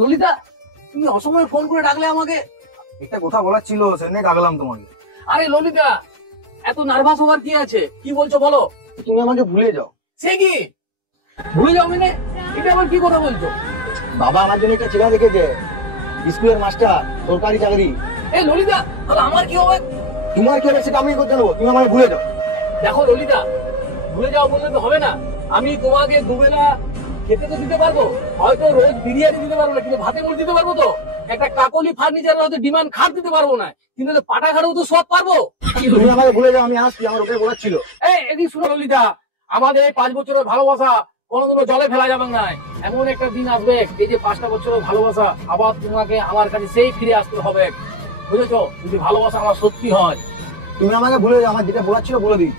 ললিতা, তুমি অসময়ে ফোন করে ডাকলে আমাকে? একটা কথা বলার ছিল, সেজন্যই ডাকলাম তোমাকে। আরে ললিতা, এত নার্ভাস হওয়ার কি আছে? কি বলছো বলো। তুমি আমাকে ভুলে যাও। সে কি ভুলে যাও মানে? এটা আবার কি কথা বলছো? বাবা আমার জন্য একটা ছেলে দেখেছে, স্কুলের মাস্টার, সরকারি চাকরি। এই ললিতা, তাহলে আমার কি হবে? তোমার কি হবে সেটা আমি করতে নেবো, তুমি আমাকে ভুলে যাও। দেখো ললিতা, ভুলে যাও বললে তো হবে না। আমি তোমাকে দুবেলা খেতে তো দিতে পারবো, হয়তো রোজ বিরিয়ানি দিতে পারবো না, কিন্তু ভাতে মুড় দিতে পারবো তো। একটা কাকলি ফার্নিচার হয়তো ডিমান্ড খাট দিতে পারবো না, কিন্তু পাটা খাটেও তো সব পারবো। তুমি আমাকে ভুলে যাও, আমি আসছি, আমার ওকে বলার ছিল। এই এদিকে শুনো ললিতা, আমাদের 5 বছরের ভালোবাসা কোনোদিনও জলে ফেলা যাবে না। এমন একটা দিন আসবে, এই যে 5টা বছরের ভালোবাসা আবার তোমাকে আমার কাছে সেই ফিরে আসতে হবে, বুঝেছো? যদি ভালোবাসা আমার সত্যি হয়। তুমি আমাকে ভুলে যাও, আমার যেটা বলার ছিল বলে দিই।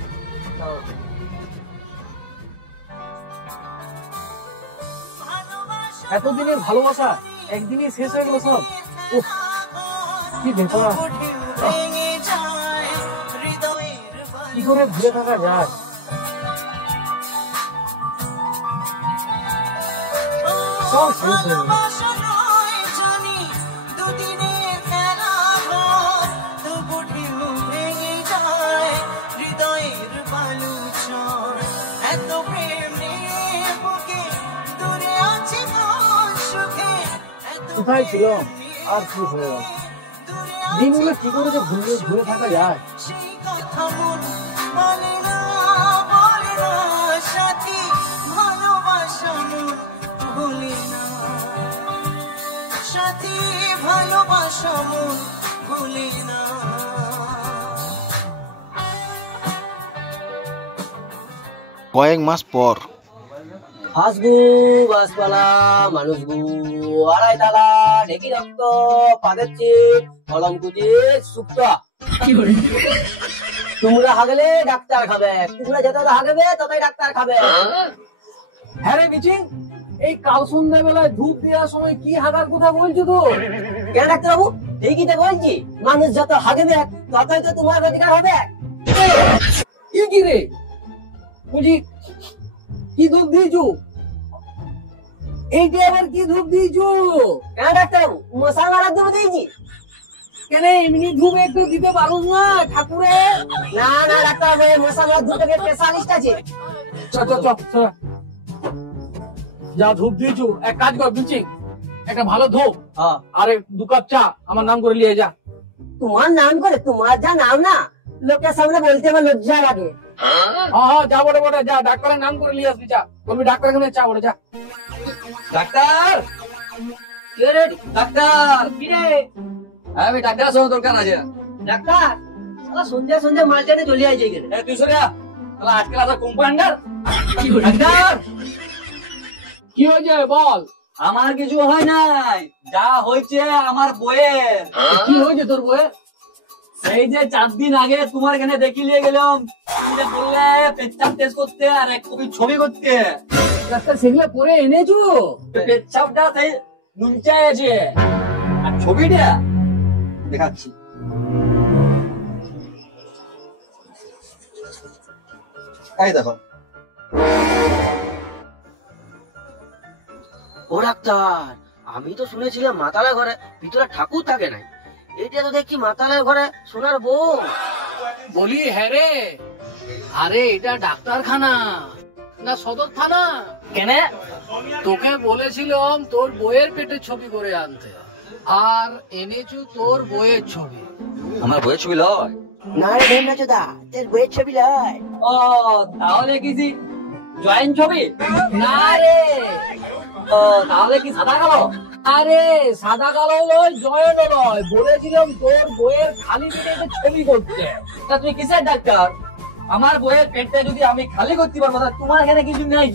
এতদিনের ভালোবাসা একদিনই শেষ হয়ে গেল সব। উফ, কি ব্যাপার। কি করে ভুলে থাকা যায়? সব শেষ হয়ে গেল। কোথায় ছিল আর কি হয়ে গেল? দিনগুলো কি করে যে ঘুরে থাকা যায়? কয়েক মাস পর হাসগু গাছপালা মানুষগু আড়াই তালা ঢেকি রক্ত পাদের চিপ কলম কুচি শুক্তা। তোমরা হাগলে ডাক্তার খাবে, তোমরা যত হাগবে ততই ডাক্তার খাবে। হ্যাঁ রে বিচিং, এই কাল সন্ধ্যা বেলায় ধূপ দেওয়ার সময় কি হাগার কথা বলছো তো? কেন ডাক্তার বাবু? ঠিকই তো বলছি, মানুষ যত হাগবে ততই তো তোমার রোজগার হবে। কি রে বুঝি, কি ধূপ দিয়েছো? এইটা আবার কি ধূপ দিয়েছো? কেন ডাক্তার বাবু? মশা মারার ধূপ দিয়েছি। কেন এমনি ধূপ একটু দিতে পারো না ঠাকুরে? না না ডাক্তার বাবু, মশা মারার ধূপের স্পেশালিস্ট আছে। যা ধূপ দিয়েছো, এক কাজ কর বিচিং, একটা ভালো ধূপ আর 2 কাপ চা আমার নাম করে নিয়ে যা। তোমার নাম করে? তোমার যা নাম না, লোকের সামনে বলতে আমার লজ্জা লাগে। হ্যাঁ যা বটে বটে, যা ডাক্তারের নাম করে নিয়ে আসবি, চা বলবি ডাক্তার এখানে চা বটে, যা। ডাক্তার, কে রে? ডাক্তার, কি রে? আমি ডাক্তারের সঙ্গে দরকার আছে। ডাক্তার সন্ধ্যা সন্ধ্যা মাল টেনে চলে আসছে এখানে। তুই শুনে তাহলে আজকাল আসা কম্পাউন্ডার। ডাক্তার, কি হয়েছে বল? আমার কিছু হয় নাই, যা হয়েছে আমার বইয়ের। কি হয়েছে তোর বইয়ের? সেই যে 4 দিন আগে তোমার এখানে দেখি নিয়ে গেলাম, তুমি যে বললে পেচ্ছাপ টেস্ট করতে আর 1 কপি ছবি করতে। ডাক্তার সেগুলো করে এনেছো? পেচ্ছাপটা সেই নুনচায় আছে, আর ছবিটা দেখাচ্ছি। এই দেখো। ও ডাক্তার, আমি তো শুনেছিলাম মাতালের ঘরে ভিতরে ঠাকুর থাকে নাই, এটা তো দেখছি মাতালের ঘরে সোনার বউ। বলি হ্যাঁ রে, আরে এটা ডাক্তারখানা না সদর থানা। কেন? তোকে বলেছিলাম তোর বইয়ের পেটে ছবি করে আনতে, আর এনেছো তোর বইয়ের ছবি। আমার বইয়ের ছবি লয়? না রে ভেন্না চোদা, তোর বইয়ের ছবি লয়। ও তাহলে কি জয়েন্ট ছবি? না রে, ও তাহলে কি সাদা কালো? আরে সাদা কালো নয়, জয়েন্ট নয়, বলেছিলাম তোর বইয়ের খালি পেটে ছবি করতে। তা তুমি কিসের ডাক্তার? আমার বইয়ের পেটটা যদি আমি খালি করতে পারবো, তা তোমার এখানে কিছু নাই?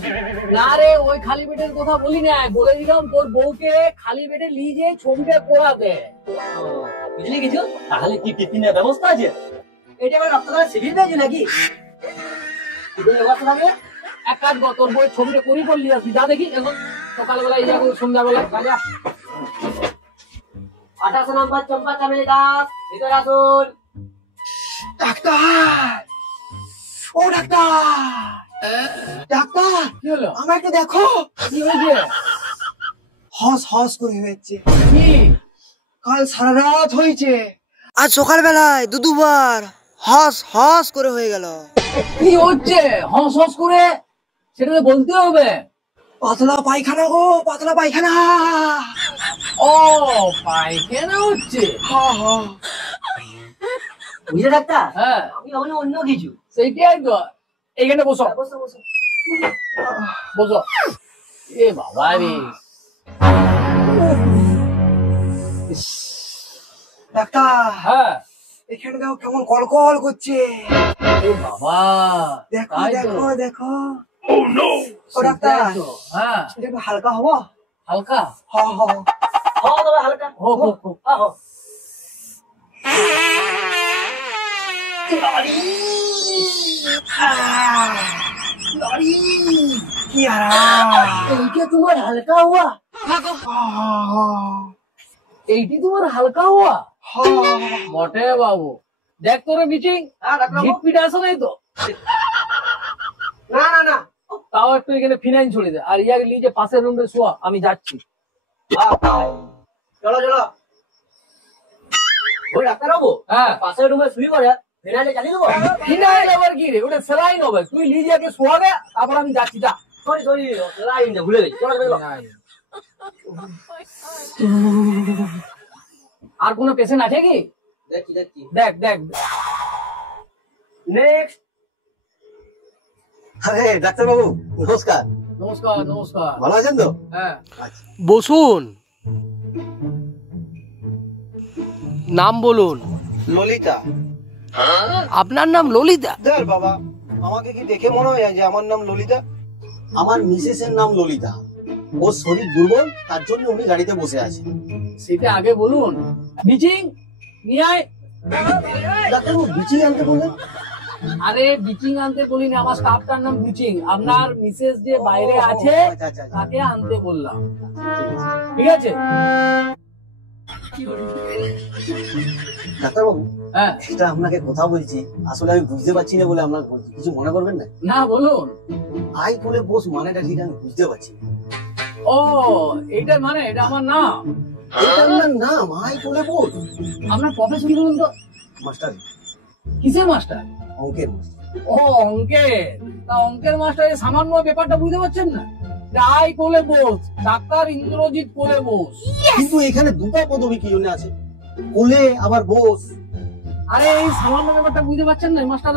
না রে, ওই খালি পেটের কথা বলি নাই, বলেছিলাম তোর বউকে খালি পেটে নিয়ে যেয়ে ছবিটা করাতে। বুঝলি কিছু? তাহলে কি টিফিনের ব্যবস্থা আছে? এটা আমার রক্তদানের শিবির পেয়েছি নাকি? ব্যবস্থা থাকে? এক কাজ কর, তোর বইয়ের ছবিটা করি করলি আসবি, যা দেখি এখন সকালবেলায় যা, সন্ধ্যাবেলায় যা। 28 নম্বর চম্পা চামেলি দাস, ভিতরে আসুন। ডাক্তার, ও ডাক্তার, ডাক্তার কি হলো? আমাকে দেখো। কি হয়েছে? হস হস করে হয়েছে। কি কাল সারা রাত হয়েছে। আজ সকালবেলায় দুবার হস হস করে হয়ে গেল। কি হচ্ছে হস হস করে? সেটা তো বলতে হবে। পাতলা পায়খানা গো, পাতলা পায়খানা। ও পায়খানা হচ্ছে। বুঝলে ডাক্তার, হ্যাঁ আমি ভাবলাম অন্য কিছু। সেইটাই তো। এইখানে বসো বসো বসো। বসো। এ বাবা রে, ডাক্তার হ্যাঁ এখানে দেখো কেমন কলকল করছে। এ বাবা, দেখো তাই তো। দেখো দেখো। ও সেটাই ডাক্তার, তো। হ্যাঁ এটা একটু হালকা হবো? হালকা হ হ। হ্যাঁ তবে হালকা। হোক হোক হোক। আহো। কি আরাম। এইটা তোমার হালকা হওয়া? এইটি তোমার হালকা হওয়া বটে বাবু। দেখ তোরে মিটিং হ্যাঁ ডাক্তার বাবু। হিটপিট আসে নাই তো? না না না। তাও একটু এখানে ফিনাইল ছড়িয়ে দে। আর ইয়াকে নিয়ে যে পাশের রুমে শোয়া, আমি যাচ্ছি। চলো চলো। ওই ডাক্তার বাবু, হ্যাঁ পাশের রুমে শুই করে ফেরালে চালিয়ে দেবো। ফিনাইল আবার কি রে? ওটা স্যালাইন হবে। তুই লিজিয়াকে শোয়াবে, তারপর আমি যাচ্ছি। যা। সরি সরি, লাইন ভুলে গেছি। চলো চলো। আর কোনো পেশেন্ট আছে কি? দেখছি দেখছি। দেখ দেখ। নেক্সট। আরে ডাক্তার বাবু নমস্কার। নমস্কার নমস্কার। ভালো আছেন তো? হ্যাঁ বসুন, নাম বলুন। ললিতা। আপনার নাম ললিতা? দেখ বাবা, আমাকে কি দেখে মনে হয় যে আমার নাম ললিতা? আমার মিসেসের নাম ললিতা। ওর শরীর দুর্বল, তার জন্য উনি গাড়িতে বসে আছে। সেটা আগে বলুন। বিচিং নিয়ে আয়। ডাক্তারবাবু বিচিং আনতে বললেন? আরে বিচিং আনতে বলিনি, আমার স্টাফটার নাম বিচিং। আপনার মিসেস যে বাইরে আছে আচ্ছা, আচ্ছা, আচ্ছা। তাকে আনতে বললাম। ঠিক আছে? ডাক্তারবাবু হ্যাঁ এটা আপনাকে কথা বলছি, আসলে আমি বুঝতে পারছি না বলে আপনাকে বলছি, কিছু মনে করবেন না। না বলুন। আই করে বস মানেটা ঠিক আমি বুঝতে পারছি না। ও এইটা মানে এটা আমার নাম। এটা আপনার নাম আই করে বস? আপনার প্রফেশন কি বলুন তো? মাস্টার, কিসের মাস্টার? অঙ্কের মাস্টার। ও অঙ্কের। তা অঙ্কের মাস্টার এই সামান্য ব্যাপারটা বুঝতে পারছেন না? আই কোলে বোস, ডাক্তার ইন্দ্রজিৎ কোলে বোস। কিন্তু এখানে দুটো পদবি কি জন্য আছে? কোলে আবার বোস। আরে এই সামান্য ব্যাপারটা বুঝতে পারছেন না মাস্টার?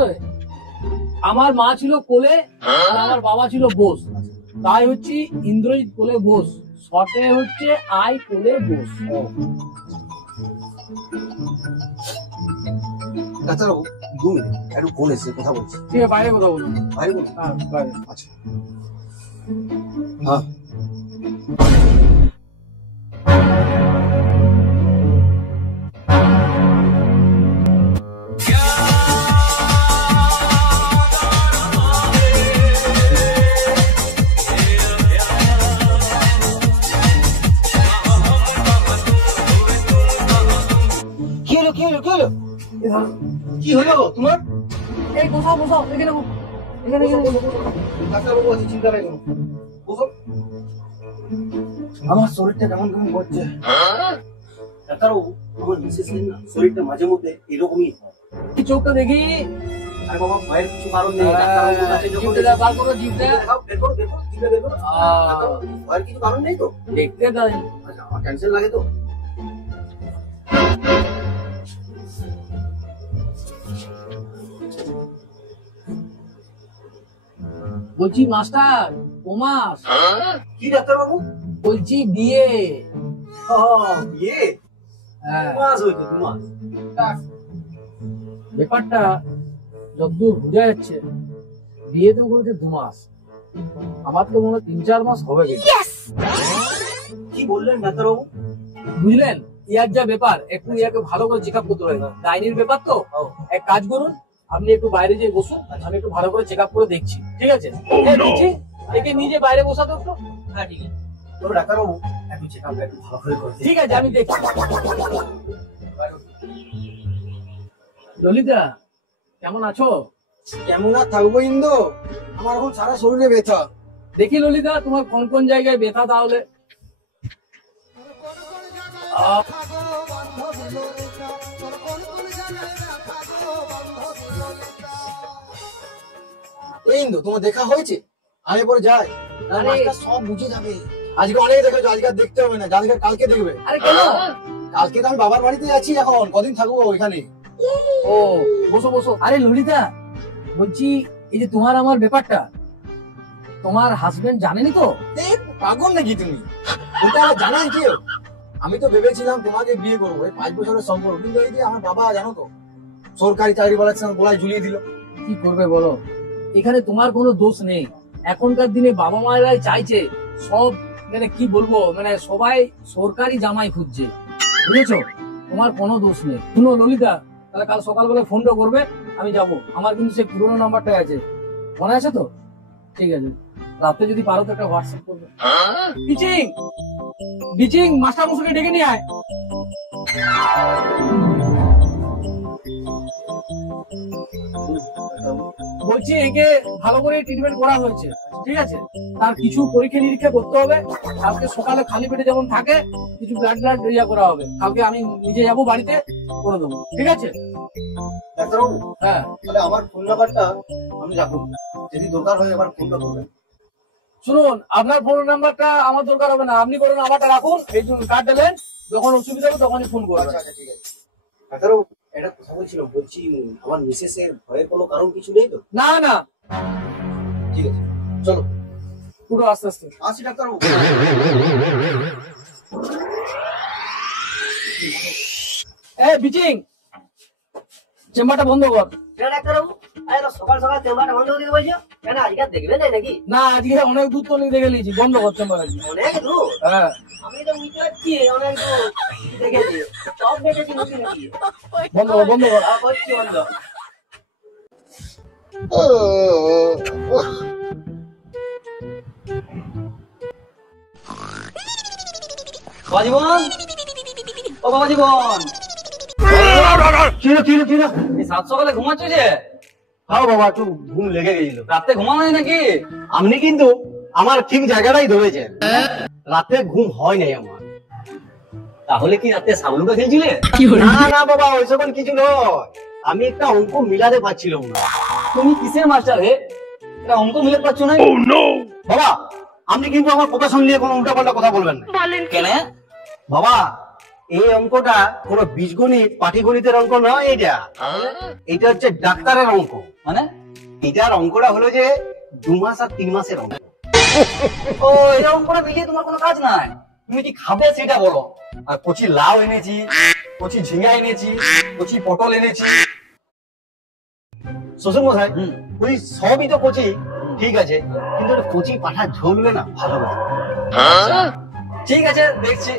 আমার মা ছিল কোলে আর আমার বাবা ছিল বোস, তাই হচ্ছে ইন্দ্রজিৎ কোলে বোস। শর্টে হচ্ছে আই কোলে বোস। ডাক্তারবাবু 2 মিনিট, একটু ফোন এসে কথা বলছি। ঠিক আছে, বাইরে কথা বলুন। বাইরে বলুন। হ্যাঁ বাইরে। আচ্ছা। হ্যাঁ কি হলো কি হলো কি হলো? কি হলো তোমার? এই বসাও বসাও, এখানে বসো। এখানে এখানে বসো। ডাক্তারবাবু আছে, চিন্তা নেই কোনো। বসো। আমার শরীরটা কেমন কেমন করছে। ডাক্তারবাবু আমার মিসেসের না শরীরটা মাঝে মধ্যে এরকমই হয়। এই চোখটা দেখি। আর বাবা ভয়ের কিছু কারণ নেই। ডাক্তারবাবুর কাছে যখন জিভটা বার করো, জিভটা। দেখাও, বের করো, বের করো, জিভে বের করো। ডাক্তারবাবু, ভয়ের কিছু কারণ নেই তো? দেখতে তাই। আচ্ছা, আমার টেনশন লাগে তো। বলছি মাস্টার, ওমাস কি ডাক্তারবাবু? বলছি বিয়ে। বিয়ে হ্যাঁ 2 মাস হয়েছে, 2 মাস। ব্যাপারটা যতদূর বোঝা যাচ্ছে, বিয়ে তো বলছে 2 মাস, আমার তো মনে হয় 3-4 মাস হবে গেছে। কি বললেন ডাক্তারবাবু? বুঝলেন? ইয়ার যা ব্যাপার, একটু ইয়াকে ভালো করে চেক আপ করতে হবে। ডাইনির ব্যাপার তো। এক কাজ করুন, আপনি একটু বাইরে যেয়ে বসুন, আমি একটু ভালো করে চেক আপ করে দেখছি। ঠিক আছে? দেখছি একে নিজে বাইরে বসাতে একটু। হ্যাঁ ঠিক আছে। তবে ডাক্তারবাবু একটু চেক আপ একটু ভালো করে করতে। ঠিক আছে, আমি দেখছি। ললিতা কেমন আছো? কেমন আর থাকবো ইন্দু, আমার এখন সারা শরীরে ব্যথা। দেখি ললিতা তোমার কোন কোন জায়গায় ব্যথা তাহলে। এই ইন্দু, তোমার দেখা হয়েছে? আমি পরে যাই, আরে মাস্টার সব বুঝে যাবে। আজকে অনেক দেখেছো, আজকে আর দেখতে হবে না, আজকে কালকে দেখবে। আরে কেন? কালকে তো আমি বাবার বাড়িতে যাচ্ছি, এখন কদিন থাকবো ওইখানে। ও বসো বসো। আরে ললিতা, বলছি এই যে তোমার আমার ব্যাপারটা, তোমার হাজবেন্ড জানেনি তো? এই পাগল নাকি তুমি? ওটা আমার জানাই কি? আমি তো ভেবেছিলাম তোমাকে বিয়ে করবো, এই 5 বছরের সম্পর্ক, কিন্তু এই যে আমার বাবা জানো তো সরকারি চাকরি বলার সময় গলায় ঝুলিয়ে দিল। কি করবে বলো, এখানে তোমার কোনো দোষ নেই। এখনকার দিনে বাবা মায়েরাই চাইছে সব, মানে কি বলবো, মানে সবাই সরকারি জামাই খুঁজছে, বুঝেছো? তোমার কোনো দোষ নেই। শুনো ললিতা, তাহলে কাল সকালবেলা ফোনটা করবে, আমি যাব। আমার কিন্তু সেই পুরোনো নাম্বারটাই আছে, মনে আছে তো? ঠিক আছে, রাতে যদি পারো তো একটা হোয়াটসঅ্যাপ করবে। বিচিং বিচিং, মাস্টার মশাইকে ডেকে নিয়ে আয়। বলছি একে ভালো করে ট্রিটমেন্ট করা হয়েছে, ঠিক আছে? তার কিছু পরীক্ষা নিরীক্ষা করতে হবে। কালকে সকালে খালি পেটে যেমন থাকে, কিছু ব্লাড ইয়া করা হবে। কালকে আমি নিজে যাবো বাড়িতে, করে দেবো, ঠিক আছে? ডাক্তারবাবু, হ্যাঁ, তাহলে আমার ফোন নাম্বারটা আমি রাখুন, যদি দরকার হয় আবার ফোনটা করবেন। শুনুন, আপনার ফোন নাম্বারটা আমার দরকার হবে না, আপনি করুন, আমারটা রাখুন। এই কার্ড দিলেন, যখন অসুবিধা হবে তখনই ফোন করবেন। আচ্ছা আচ্ছা, ঠিক আছে। ডাক্তারবাবু, একটা কথা বলছিলাম, বলছি আমার মিসেসের ভয়ের কোনো কারণ কিছু নেই তো? না না, ঠিক আছে, চলো। পুরো আস্তে আস্তে। আসি ডাক্তারবাবু। বিচিং, চেম্বারটা বন্ধ কর। কেন ডাক্তারবাবু? আরে তো সকাল সকাল চেম্বারটা বন্ধ করে দিতে বলছো কেন? আজকে আর দেখবে না নাকি? না, আজকে অনেক দূর তো দেখে নিয়েছি, বন্ধ কর চেম্বার আজকে। অনেক দূর? হ্যাঁ, আমি তো বুঝতে পারছি অনেক দূর দেখেছি, সব দেখেছি নাকি নাকি? বন্ধ কর, বন্ধ কর। করছি বন্ধ। বাবা জীবন, ও বাবা জীবন, এই সাত সকালে ঘুমাচ্ছ যে? হ্যাঁ বাবা, একটু ঘুম লেগে গেছিল। রাতে ঘুমানো হয় নাকি? আপনি কিন্তু আমার ঠিক জায়গাটাই ধরেছেন, রাতে ঘুম হয় নাই আমার। তাহলে কি রাতে সাবলুকা খেলছিলে? না না বাবা, ওই সকল কিছু নয়, আমি একটা অঙ্ক মিলাতে পারছিলাম না। তুমি কিসের মাস্টার হে? এটা অঙ্ক মিলে পাচ্ছ না? বাবা, আপনি কিন্তু আমার প্রফেশন নিয়ে কোনো উল্টাপাল্টা কথা বলবেন না। কেন? বাবা, এই অঙ্কটা কোনো বীজগণিত পাটিগণিতের অঙ্ক নয়, এটা হচ্ছে ডাক্তারের অঙ্ক। মানে? এটার অঙ্কটা হলো যে 2 মাস আর 3 মাসের অঙ্ক। ও, এই অঙ্কটা মিলিয়ে তোমার কোনো কাজ নাই। তুমি কি খাবে সেটা বলো। আর কচি লাউ এনেছি, কচি ঝিঙ্গা এনেছি, কচি পটল এনেছি। শ্বশুর মশাই, হুম। ওই সবই তো কচি, ঠিক আছে, কিন্তু ওটা কচি পাঠা ঝোলবে না ভালো লাগে। ঠিক আছে, দেখছি।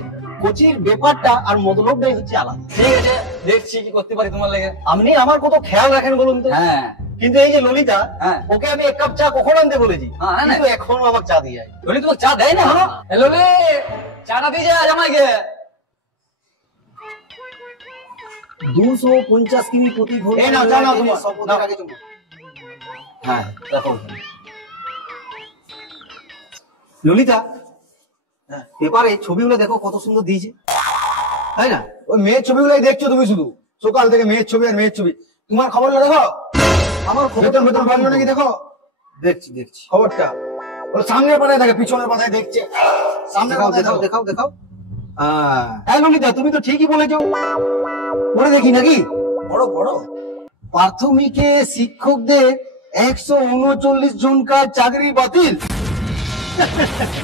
কচির ব্যাপারটা আর মতলবটাই হচ্ছে আলাদা। ঠিক আছে, দেখছি কি করতে পারি তোমার লেগে। আপনি আমার কত খেয়াল রাখেন বলুন তো। হ্যাঁ কিন্তু এই যে ললিতা, হ্যাঁ। ওকে আমি 1 কাপ চা কখন আনতে বলেছি, হ্যাঁ, আনে না। কিন্তু এখনো আমাকে চা দিয়ে যায়। বলি তোমাকে চা দেয় না এখনো? হ্যালো রে, চাটা দিয়ে যা জামাইকে। 250 কিমি প্রতি ঘন্টা। এই নাও, চা নাও তোমার। সব ওদের আগে চলো। হ্যাঁ, দেখো ললিতা, পেপারে ছবিগুলো দেখো কত সুন্দর দিয়েছে, তাই না? ওই মেয়ের ছবিগুলোই দেখছো তুমি, শুধু সকাল থেকে মেয়ের ছবি আর মেয়ের ছবি। তোমার খবরটা দেখো, আমার বেতন বেতন বাড়লো নাকি দেখো। দেখছি দেখছি। খবরটা ওর সামনের পাতায় থাকে, পিছনের পাতায় দেখছে, সামনের দেখাও পাতায় দেখাও দেখো। দেখাও দেখাও। হ্যাঁ ললিতা, তুমি তো ঠিকই বলেছো। পড়ে দেখি নাকি? বড় বড় প্রাথমিকে শিক্ষকদের 139 জনকার চাকরি বাতিল।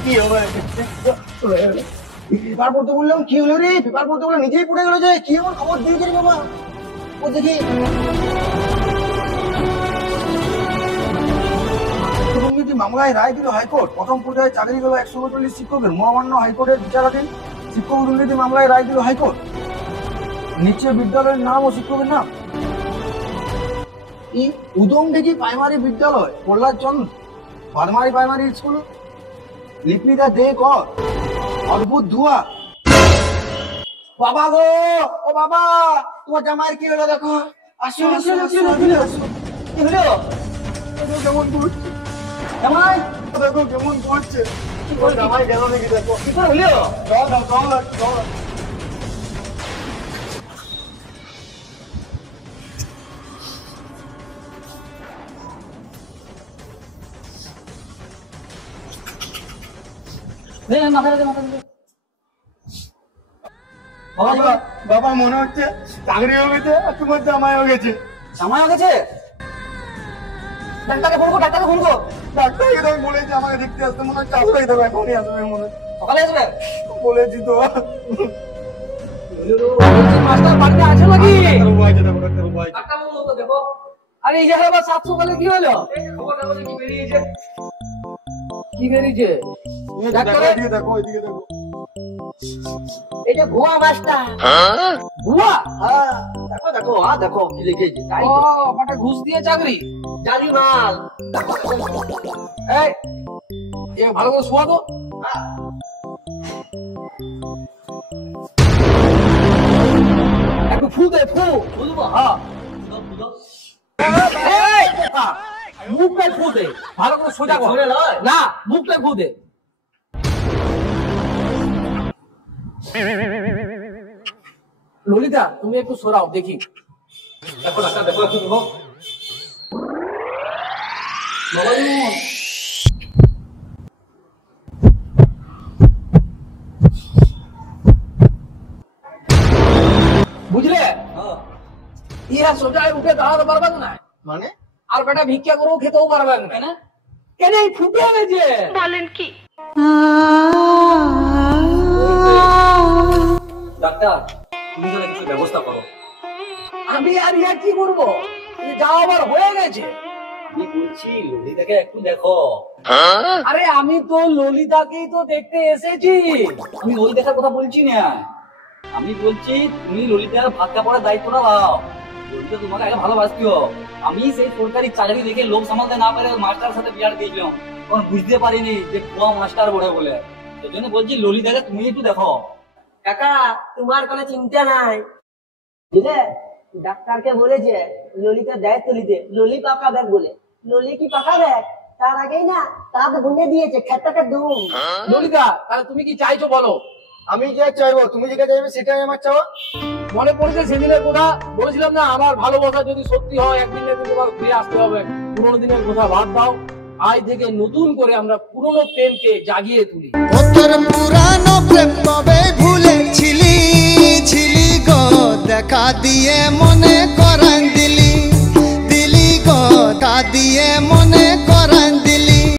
কি হবে? পেপার পড়তে বললাম, কি হলো রে? পেপার পড়তে বলে নিজেই পড়ে গেল যে, কি এমন খবর দিয়েছে রে বাবা? ও দেখি দুর্নীতি মামলায় রায় দিল হাইকোর্ট। প্রথম পর্যায়ে চাকরি গেল 139 শিক্ষকের। মহামান্য হাইকোর্টের বিচারাধীন শিক্ষক দুর্নীতি মামলায় রায় দিল হাইকোর্ট। নিচে বিদ্যালয়ের নাম ও শিক্ষকের নাম। উদমডিঘি প্রাইমারি বিদ্যালয়, প্রহ্লাদচন্দ্র প্রাইমারি স্কুল, লিপিদা দে কর, অদ্ভুত ধোয়া। বাবা গো, ও বাবা, তোমার জামাইয়ের কি হলো দেখো। আসো আসো আসো আসো। কি হলো? দেখো কেমন করছে, জামাই দেখো কেমন করছে। জামাই গেল নাকি দেখো। কি করে হলো? জল দাও, জল দাও, জল দাও। বাবা বাবা মনে হচ্ছে চাকরি হয়ে গেছে আর তোমার জামাই হয়ে গেছে। জামাই হয়ে গেছে? ডাক্তারকে ফোন কর, ডাক্তারকে ফোন কর। ডাক্তারকে তো আমি বলেছি আমাকে দেখতে আসতে, মনে হচ্ছে আসলেই দেবে, এখনই আসবে মনে হচ্ছে। সকালে আসবে? বলেছি তো। মাস্টার বাড়িতে আছে নাকি? ডাক্তারবাবু আছে, দেখো ডাক্তারবাবু আছে। ডাক্তারবাবু তো দেখো। আরে এই জায়গায় আবার 7 সকালে কি হলো? খবর কাগজে কি বেরিয়েছে? কি বেরিয়েছে? তুমি ডাক্তার দেখো, এদিকে দেখো, এদিকে দেখো। এটা ভুয়া মাস্টার। ভুয়া? হ্যাঁ, দেখো দেখো দেখো কি লিখেছে তাই ও তো। বাটা ঘুষ দিয়ে চাকরি। জালি মাল। এই এ ভালো করে শোয়া তো। একটু ফু দে, ফু বুঝবো। হ্যাঁ এই, বোকা। মুখটাই ফু দে, ভালো করে সোজা কর। না, মুখটাই ফু দে। ললিতা তুমি একটু সরাও দেখি। দেখো ডাক্তার, দেখো একটু দেখো। বাবাজি, বুঝলে ইহা সোজায় উঠে দাঁড়াতে পারবেন না, মানে আর বেটা ভিক্ষা করেও খেতেও পারবেন না। কেন এই ফুটে গেছে? ডাক্তার তুমি যেন কিছু ব্যবস্থা করো। আমি আর ইহা কি করবো? যা আবার হয়ে গেছে। আমি বলছি ললিতাকে একটু দেখো। আরে আমি তো ললিতাকেই তো দেখতে এসেছি। আমি ওই দেখার কথা বলছি না, আমি বলছি তুমি ললিতার ভাত কাপড়ের দায়িত্বটা দাও। ললিতা তোমাকে আগে ভালোবাসতো। আমি সেই সরকারি চাকরি দেখে লোক সামলাতে না পারে মাস্টার সাথে বিয়ার দিয়েছিলাম, তখন বুঝতে পারিনি যে ভুয়া মাস্টার বড়ে বলে। সেই জন্য বলছি ললিতাকে তুমি একটু দেখো। কাকা তোমার কোনো চিন্তা নাই, বুঝলে ডাক্তারকে বলেছে ললিতার দায়িত্ব নিতে। ললি পাকাবে বলে, ললি কি পাকাবে তার আগেই না তাপ ভুঙে দিয়েছে খেটাকে দুম। ললিতা তাহলে তুমি কি চাইছো বলো? আমি যা চাইবো, তুমি যেটা চাইবে সেটাই আমার চাওয়া। মনে পড়েছে সেদিনের কথা, বলেছিলাম না আমার ভালোবাসা যদি সত্যি হয় একদিন না একদিন তোমাকে ফিরে আসতে হবে। পুরোনো দিনের কথা বাদ দাও, আজ থেকে নতুন করে আমরা পুরোনো প্রেমকে জাগিয়ে তুলি। তোর পুরানো প্রেম কবে ভুলেছিলি ছিলি গো, দেখা দিয়ে মনে করান দিলি দিলি গো, তা দিয়ে